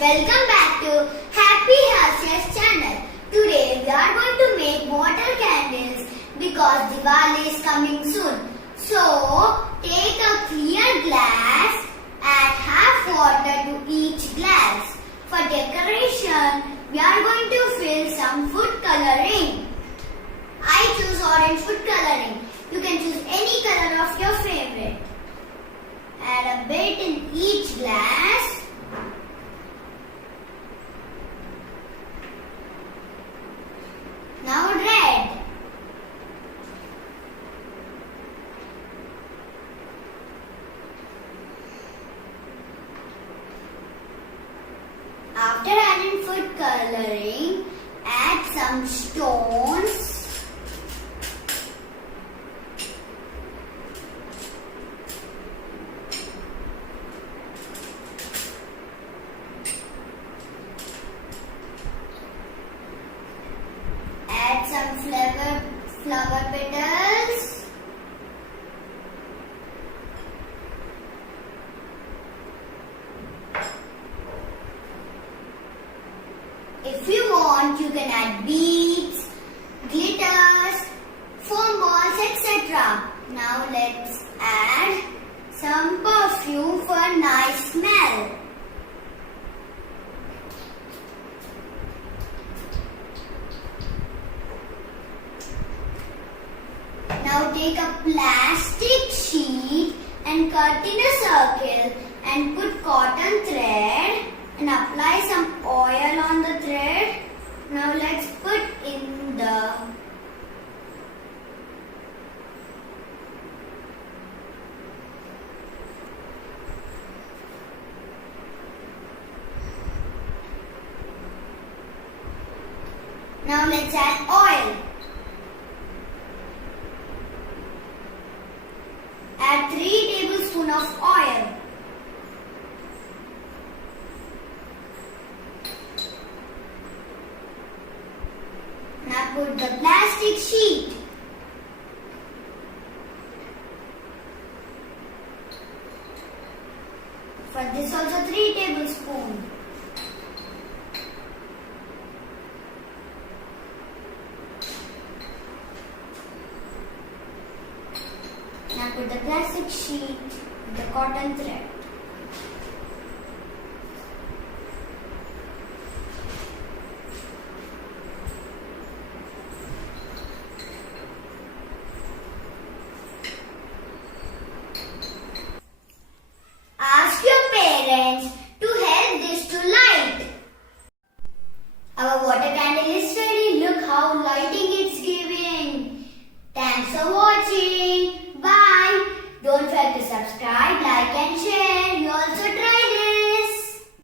welcome back to Happy Hasya's channel. Today we are going to make water candles because Diwali is coming soon. So take a clear glass, add half water to each glass. For decoration, we are going to fill some food coloring. I choose orange food coloring. You can choose any color of your favorite. Add a bit in each glass. Now red. After adding food coloring, add some stones. Add some flower petals. If you want, you can add beads, glitters, foam balls, etc. Now let's add some perfume for a nice smell. Now take a plastic sheet and cut in a circle and put cotton thread and apply some oil on the thread. Now let's put in the Now let's add oil. Add 3 tablespoons of oil. Now put the plastic sheet. For this also 3 tablespoons. Now put the plastic sheet with the cotton thread. Ask your parents to help this to light. Our water candle is ready. Look how lighting it's giving. Thanks for watching. Bye. Don't forget to subscribe, like and share.